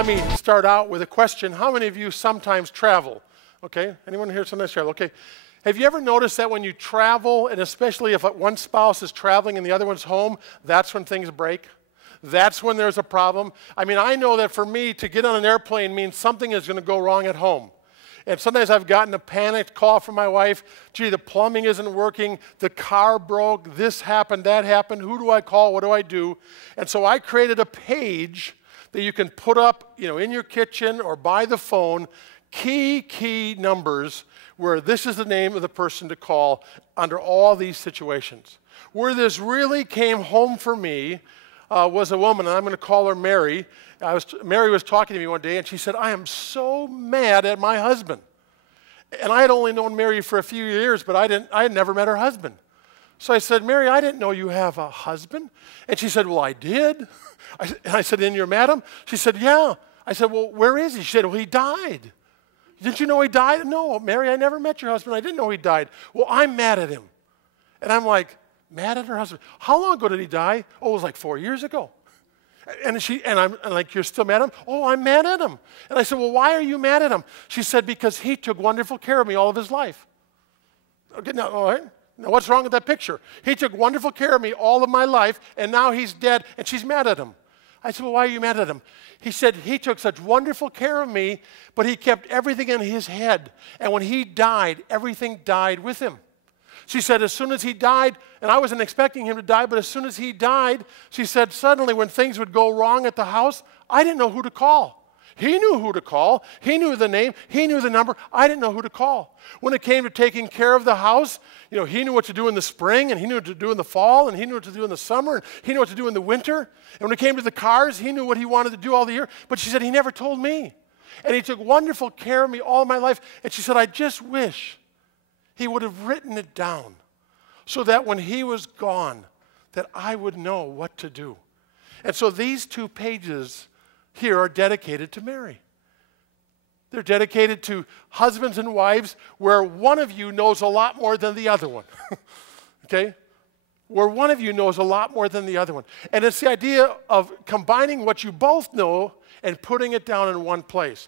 Let me start out with a question. How many of you sometimes travel? Okay, anyone here sometimes travel? Okay, have you ever noticed that when you travel, and especially if one spouse is traveling and the other one's home, that's when things break? That's when there's a problem. I mean, I know that for me, to get on an airplane means something is going to go wrong at home. And sometimes I've gotten a panicked call from my wife, gee, the plumbing isn't working, the car broke, this happened, that happened, who do I call, what do I do? And so I created a page that you can put up, in your kitchen or by the phone, key numbers where this is the name of the person to call under all these situations. Where this really came home for me was a woman, and I'm going to call her Mary. Mary was talking to me one day, and she said, I am so mad at my husband. And I had only known Mary for a few years, but I had never met her husband. So I said, Mary, I didn't know you have a husband. And she said, well, I did. And I said, and you're mad at him? She said, yeah. I said, well, where is he? She said, well, he died. Didn't you know he died? No, Mary, I never met your husband. I didn't know he died. Well, I'm mad at him. And I'm like, mad at her husband? How long ago did he die? Oh, it was like 4 years ago. And I'm like, you're still mad at him? Oh, I'm mad at him. And I said, well, why are you mad at him? She said, because he took wonderful care of me all of his life. Okay, now, all right. Now, what's wrong with that picture? He took wonderful care of me all of my life, and now he's dead, and she's mad at him. I said, well, why are you mad at him? He said, he took such wonderful care of me, but he kept everything in his head. And when he died, everything died with him. She said, as soon as he died, and I wasn't expecting him to die, but as soon as he died, she said, suddenly when things would go wrong at the house, I didn't know who to call. He knew who to call. He knew the name. He knew the number. I didn't know who to call. When it came to taking care of the house, he knew what to do in the spring, and he knew what to do in the fall, and he knew what to do in the summer, and he knew what to do in the winter. And when it came to the cars, he knew what he wanted to do all the year. But she said, he never told me. And he took wonderful care of me all my life. And she said, I just wish he would have written it down so that when he was gone, that I would know what to do. And so these 2 pages here are dedicated to Mary. They're dedicated to husbands and wives where one of you knows a lot more than the other one. Okay? Where one of you knows a lot more than the other one. And it's the idea of combining what you both know and putting it down in one place.